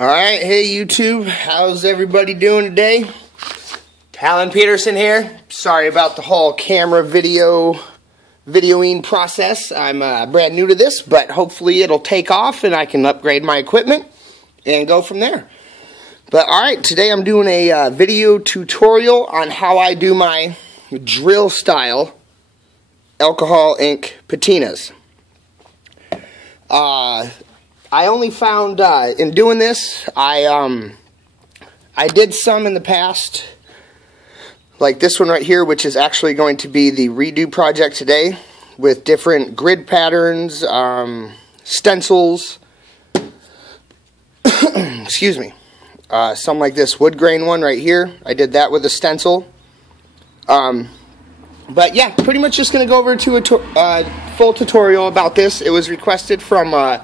Alright, hey YouTube, how's everybody doing today? Alan Peterson here. Sorry about the whole camera videoing process. I'm brand new to this, but hopefully it'll take off and I can upgrade my equipment and go from there. But alright, today I'm doing a video tutorial on how I do my drill style alcohol ink patinas. I only found, in doing this, I did some in the past, like this one right here, which is actually going to be the redo project today, with different grid patterns, stencils, excuse me, some like this wood grain one right here. I did that with a stencil. But yeah, pretty much just going to go over to a full tutorial about this. It was requested from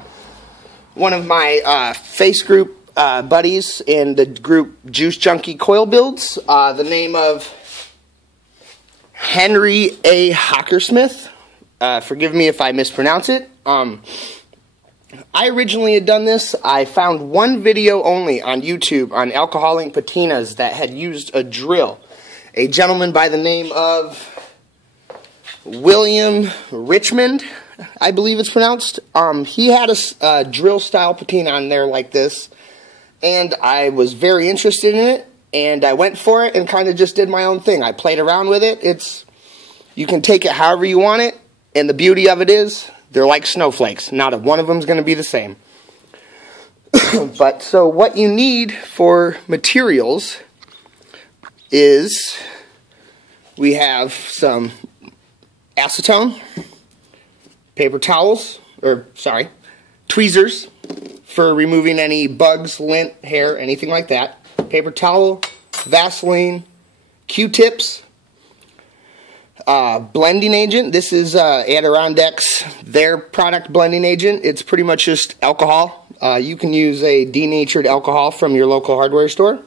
one of my face group buddies in the group Juice Junkie Coil Builds. The name of Henry A. Hockersmith. Forgive me if I mispronounce it. I originally had done this. I found one video only on YouTube on alcohol ink patinas that had used a drill. A gentleman by the name of William Richmond, I believe it's pronounced. He had a drill style patina on there like this, and I was very interested in it, and I went for it and kind of just did my own thing. I played around with it. You can take it however you want it, and the beauty of it is they're like snowflakes. Not a one of them is going to be the same. But so what you need for materials is we have some acetone, paper towels, tweezers for removing any bugs, lint, hair, anything like that. Paper towel, Vaseline, Q-tips, blending agent. This is Adirondack's, their product blending agent. It's pretty much just alcohol. You can use a denatured alcohol from your local hardware store.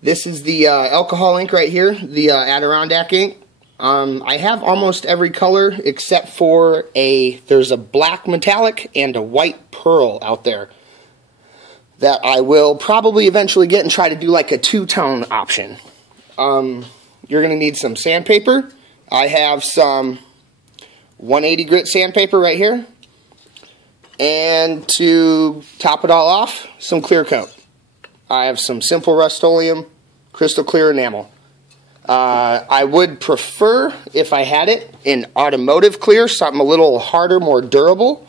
This is the alcohol ink right here, the Adirondack ink. I have almost every color except for there's a black metallic and a white pearl out there that I will probably eventually get and try to do like a two-tone option. You're going to need some sandpaper. I have some 180 grit sandpaper right here. And to top it all off, some clear coat. I have some simple Rust-Oleum crystal clear enamel. I would prefer, if I had it, in automotive clear, something a little harder, more durable.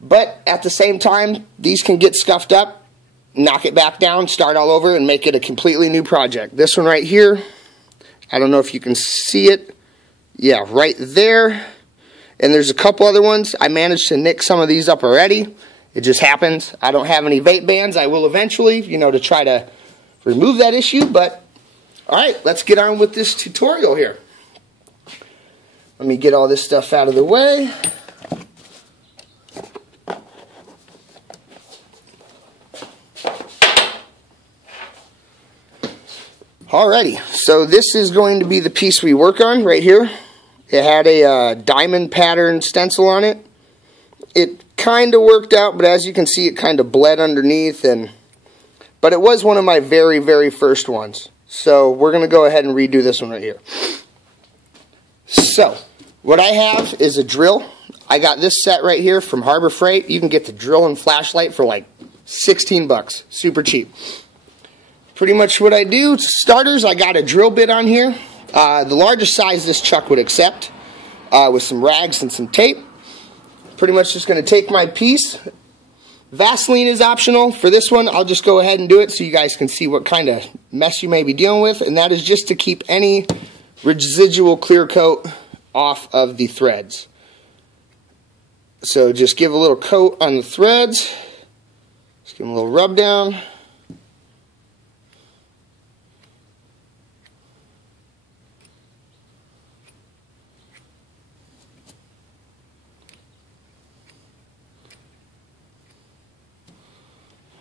But at the same time, these can get scuffed up, knock it back down, start all over, and make it a completely new project. This one right here, I don't know if you can see it. Yeah, right there. And there's a couple other ones. I managed to nick some of these up already. It just happens. I don't have any vape bands. I will eventually, to try to remove that issue, but alright, let's get on with this tutorial here. Let me get all this stuff out of the way. Alrighty, so this is going to be the piece we work on right here. It had a diamond pattern stencil on it. It kind of worked out, but as you can see, it kind of bled underneath, but it was one of my very, very first ones. So we're going to go ahead and redo this one right here. So what I have is a drill. I got this set right here from Harbor Freight. You can get the drill and flashlight for like 16 bucks. Super cheap. Pretty much what I do, starters, I got a drill bit on here. The largest size this chuck would accept, with some rags and some tape. Pretty much just going to take my piece. Vaseline is optional. For this one, I'll just go ahead and do it so you guys can see what kind of mess you may be dealing with, and that is just to keep any residual clear coat off of the threads. So just give a little coat on the threads. Just give them a little rub down.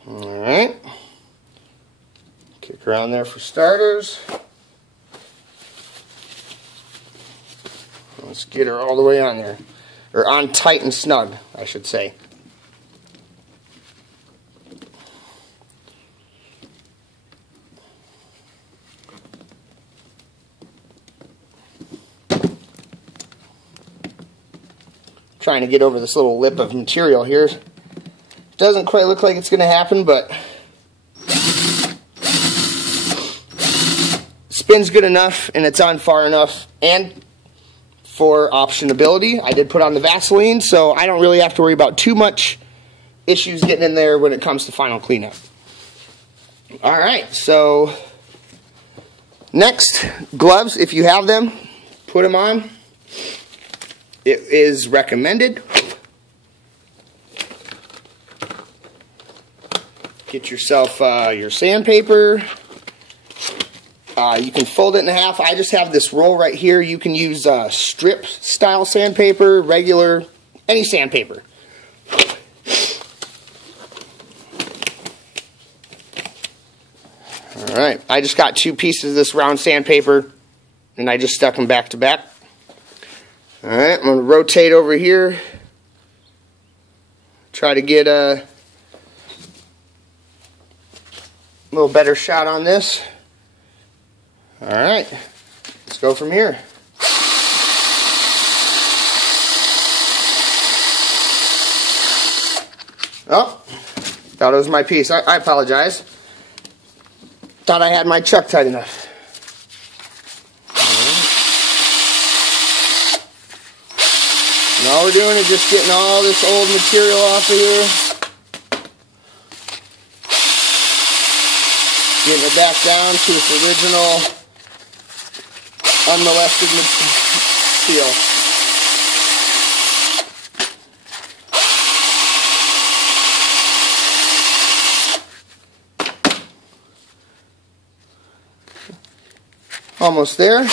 Alright, kick around there for starters. Let's get her all the way on there. Or on tight and snug, I should say. trying to get over this little lip of material here. Doesn't quite look like it's going to happen, but spins good enough and it's on far enough. And for optionability, I did put on the Vaseline, so I don't really have to worry about too much issues getting in there when it comes to final cleanup. Alright, so next, gloves, if you have them, put them on. It is recommended. Get yourself your sandpaper. You can fold it in half. I just have this roll right here. You can use strip style sandpaper, regular, any sandpaper. Alright, I just got 2 pieces of this round sandpaper and I just stuck them back to back. Alright, I'm going to rotate over here. Try to get a little better shot on this. Alright, let's go from here. Oh, thought it was my piece. I apologize. Thought I had my chuck tight enough. And all we're doing is just getting all this old material off of here. Getting it back down to its original unmolested steel. Almost there.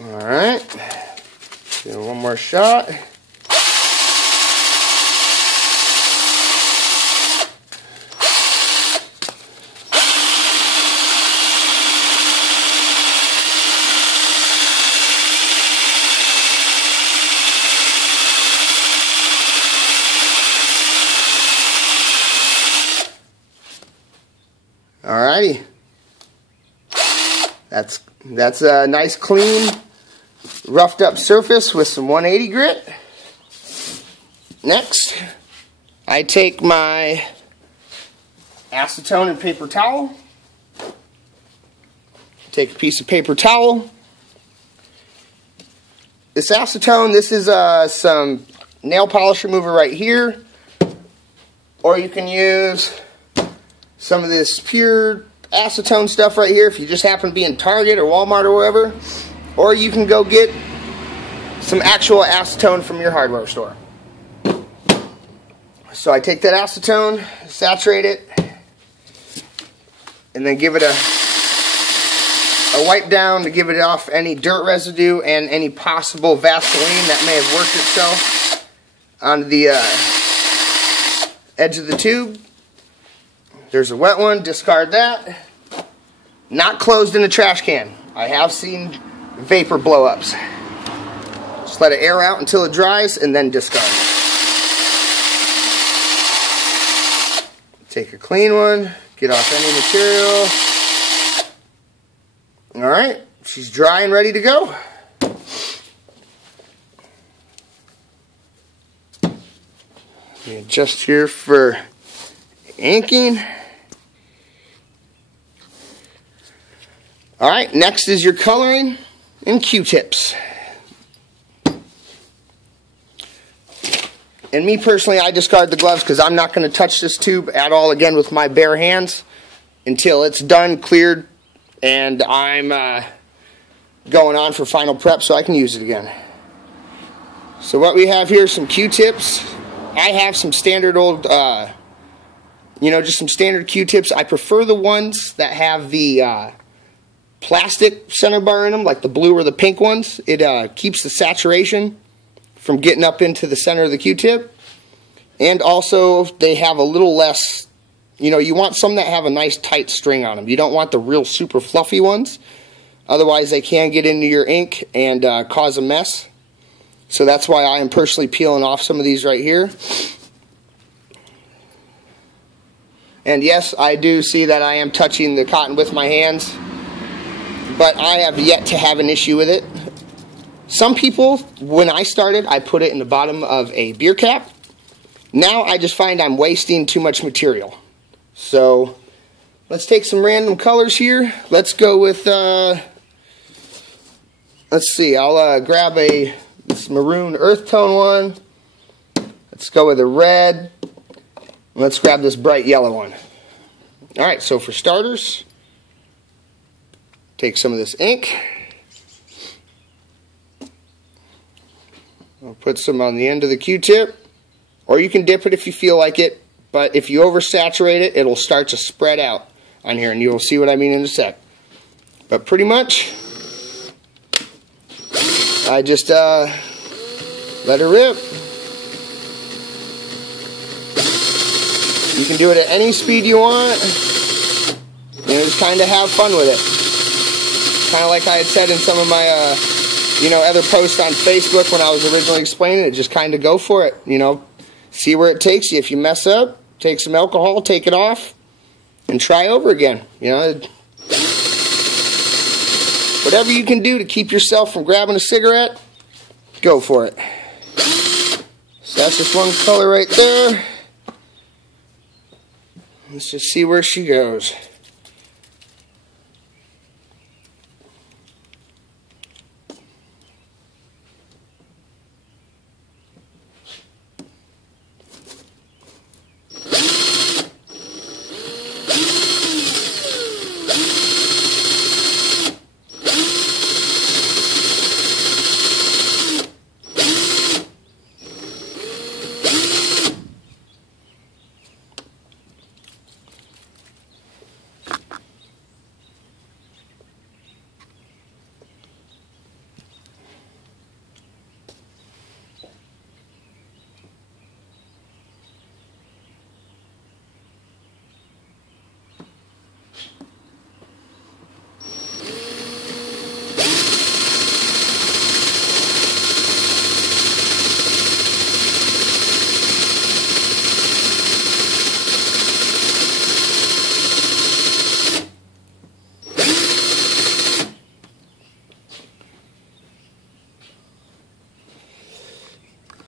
Alright. Do one more shot. Alrighty. That's a nice clean roughed up surface with some 180 grit. Next, I take my acetone and paper towel. Take a piece of paper towel. This acetone, this is some nail polish remover right here. Or you can use some of this pure acetone stuff right here if you just happen to be in Target or Walmart or wherever. Or you can go get some actual acetone from your hardware store. So I take that acetone, saturate it, and then give it a wipe down to give it off any dirt residue and any possible Vaseline that may have worked itself onto the edge of the tube. There's a wet one, discard that. Not closed in a trash can. I have seen vapor blow-ups. Just let it air out until it dries and then discard. Take a clean one, get off any material. Alright, she's dry and ready to go. Let me adjust here for inking. Alright, next is your coloring and Q-tips. And me personally, I discard the gloves because I'm not going to touch this tube at all again with my bare hands until it's done, cleared, and I'm going on for final prep so I can use it again. So what we have here is some Q-tips. I have some standard old, just some standard Q-tips. I prefer the ones that have the plastic center bar in them, like the blue or the pink ones. It keeps the saturation from getting up into the center of the Q-tip. And also, they have a little less, you want some that have a nice tight string on them. You don't want the real super fluffy ones. Otherwise, they can get into your ink and cause a mess. So that's why I am personally peeling off some of these right here. And yes, I do see that I am touching the cotton with my hands, but I have yet to have an issue with it. Some people, when I started, I put it in the bottom of a beer cap. Now I just find I'm wasting too much material. So let's take some random colors here. Let's go with, let's see, I'll grab this maroon earth tone one. Let's go with a red. Let's grab this bright yellow one. Alright, so for starters, take some of this ink. I'll put some on the end of the Q-tip, or you can dip it if you feel like it, but if you oversaturate it, it'll start to spread out on here, and you'll see what I mean in a sec. But pretty much, I just let her rip. You can do it at any speed you want. You know, just kind of have fun with it. Kind of like I had said in some of my, other posts on Facebook when I was originally explaining it. Just kind of go for it. You know, see where it takes you. If you mess up, take some alcohol, take it off, and try over again. You know, whatever you can do to keep yourself from grabbing a cigarette, go for it. So that's just one color right there. Let's just see where she goes.